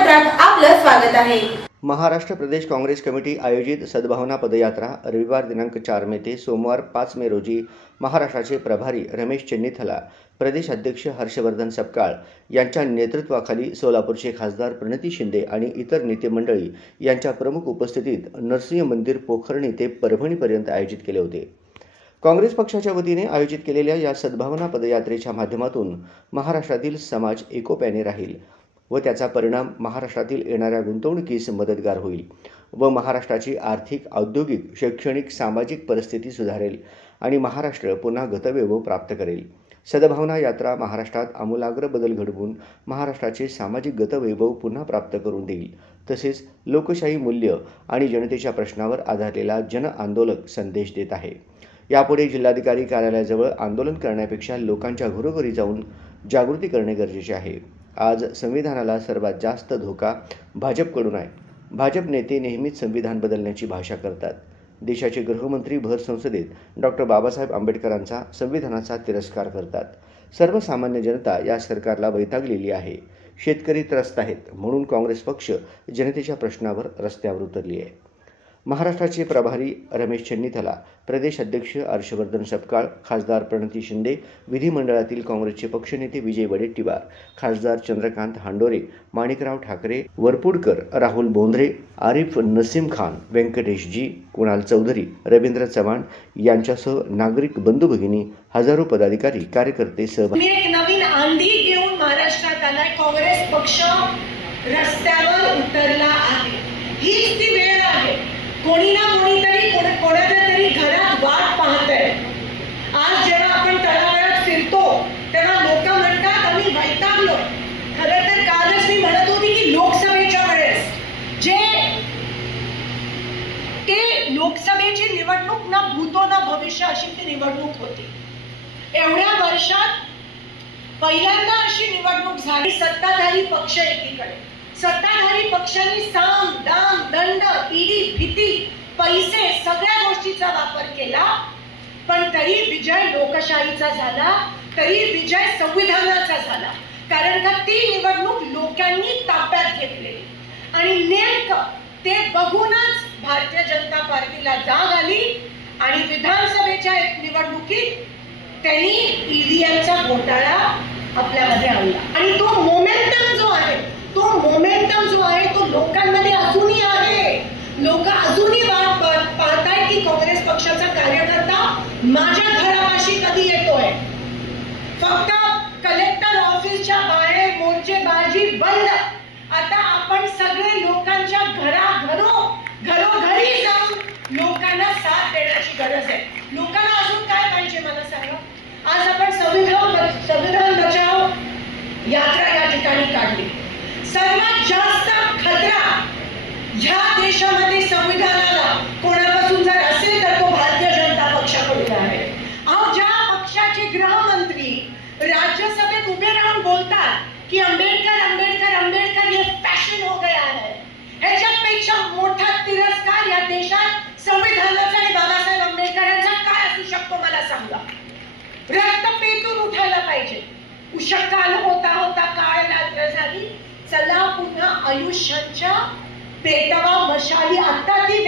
वर्तमानपत्रात आपलं स्वागत आहे। महाराष्ट्र प्रदेश काँग्रेस कमिटी आयोजित सद्भावना पदयात्रा रविवार दिनांक 4 मे ते सोमवार 5 मे रोजी महाराष्ट्राचे प्रभारी रमेश चेन्नीथला, प्रदेश अध्यक्ष हर्षवर्धन सपकाळ यांच्या नेतृत्वाखाली सोलापूरचे खासदार प्रणिती शिंदे आणि इतर नेते मंडळी यांच्या प्रमुख उपस्थितीत नरसिंह मंदिर पोखर्णी ते परभणीपर्यंत आयोजित केले होते। काँग्रेस पक्षाच्या वतीने आयोजित केलेल्या या सद्भावना पदयात्रेच्या माध्यमातून महाराष्ट्रातील समाज एकोप्याने राहील व त्याचा परिणाम महाराष्ट्रातील येणाऱ्या गुंतवणुकीस मदतगार होईल व महाराष्ट्राची आर्थिक, औद्योगिक, शैक्षणिक, सामाजिक परिस्थिती सुधारेल आणि महाराष्ट्र पुन्हा गतवैभव प्राप्त करेल। सद्भावना यात्रा महाराष्ट्रात आमूलाग्र बदल घडवून महाराष्ट्राचे सामाजिक गतवैभव पुन्हा प्राप्त करून देईल, तसेच लोकशाही मूल्य आणि जनतेच्या प्रश्नावर आधारलेला जन आंदोलक संदेश देत आहे। यापुढे जिल्हाधिकारी कार्यालयाजवळ आंदोलन करण्यापेक्षा लोकांच्या घरोघरी जाऊन जागृती करणे गरजेचे आहे। आज संविधानाला सर्वात जास्त धोका भाजपकडून आहे। भाजप नेते नेहमीच संविधान बदलण्याची भाषा करतात। देशाचे गृहमंत्री भर संसदेत डॉक्टर बाबासाहेब आंबेडकरांचा संविधानाचा तिरस्कार करतात। सर्वसामान्य जनता या सरकारला वैतागलेली आहे। शेतकरी त्रस्त आहेत म्हणून काँग्रेस पक्ष जनतेच्या प्रश्नावर रस्त्यावर उतरली आहे। महाराष्ट्राचे प्रभारी रमेश चेन्नीथला, प्रदेश अध्यक्ष हर्षवर्धन सपकाळ, खासदार प्रणिती शिंदे, विधिमंडळातील काँग्रेसचे पक्षनेते विजय वडेट्टीवार, खासदार चंद्रकांत हांडोरे, माणिकराव ठाकरे, वरपुडकर, राहुल बोंद्रे, आरिफ नसीम खान, व्यंकटेश जी, कुणाल चौधरी, रवींद्र चव्हाण यांच्यासह नागरिक बंधू भगिनी, हजारो पदाधिकारी, कार्यकर्ते सहभागी। एक नवीन आंधी घेऊन महाराष्ट्रात आलाय काँग्रेस पक्ष रस्त्यावर उतरला आहे। हीच ती वेळ आहे। कोणी ना कोणीतरी कोणाच्या तरी घरात वाट पाहतंय। आज जेव्हा आपण तळागाळात फिरतो तेव्हा लोक म्हणतात आम्ही वैतागलो। खरं तर कालच मी म्हणत होती की लोकसभेच्या वेळेस ते लोकसभेची निवडणूक ना भूतो ना भविष्य अशी ती निवडणूक होती। एवढ्या वर्षात पहिल्यांदा अशी निवडणूक झाली। सत्ताधारी पक्ष एकीकडे, सत्ताधारी पक्षांनी साम दाम दंड ईडी भीती पैसे सगळ्या गोष्टीचा वापर केला, पण तरी विजय लोकशाहीचा झाला, तरी विजय संविधानाचा झाला। कारण का ती निवडणूक लोकांनी ताब्यात घेतली आणि नेमकं ते बघूनच भारतीय जनता पार्टीला जाग आली आणि विधानसभेच्या एक निवडणुकीत त्यांनी ईव्हीएमचा घोटाळा आपल्यामध्ये आणला आणि तो मोमेंटम जो आहे तो लोकांमध्ये अजूनही आहे। लोक अजूनही वाट पाहतायत की काँग्रेस पक्षाचा कार्यकर्ता माझ्या घरापाशी कधी येतोय। फक्त कलेक्टर ऑफिसच्या बाहेर मोर्चेबाजी बंद। आता आपण सगळे लोकांच्या घरोघरी जाऊन लोकांना साथ देण्याची गरज आहे। लोकांना अजून काय पाहिजे मला सांगा। आज आपण संविधान बचाओ यात्रा या ठिकाणी काढली। सर्वात जास्त खतरा ह्या देशामध्ये संविधानाला कोणापासून जर असेल तर तो भारतीय जनता पक्षाकडून आहे। आज ज्या पक्षाचे गृहमंत्री राज्यसभेत उभे राहून बोलतात की आंबेडकर आंबेडकर आंबेडकर ये फॅशन हो गया है, ह्याच्यापेक्षा मोठा तिरस्कार या देशात संविधानाचा आणि बाबासाहेब आंबेडकरांचा काय असू शकतो मला सांगा। रक्त पेटून उठायला पाहिजे। उषःकाल होता होता काळ रात्र झाली, चला पुन्हा आयुष्याच्या पेटवा मशाली। आता ती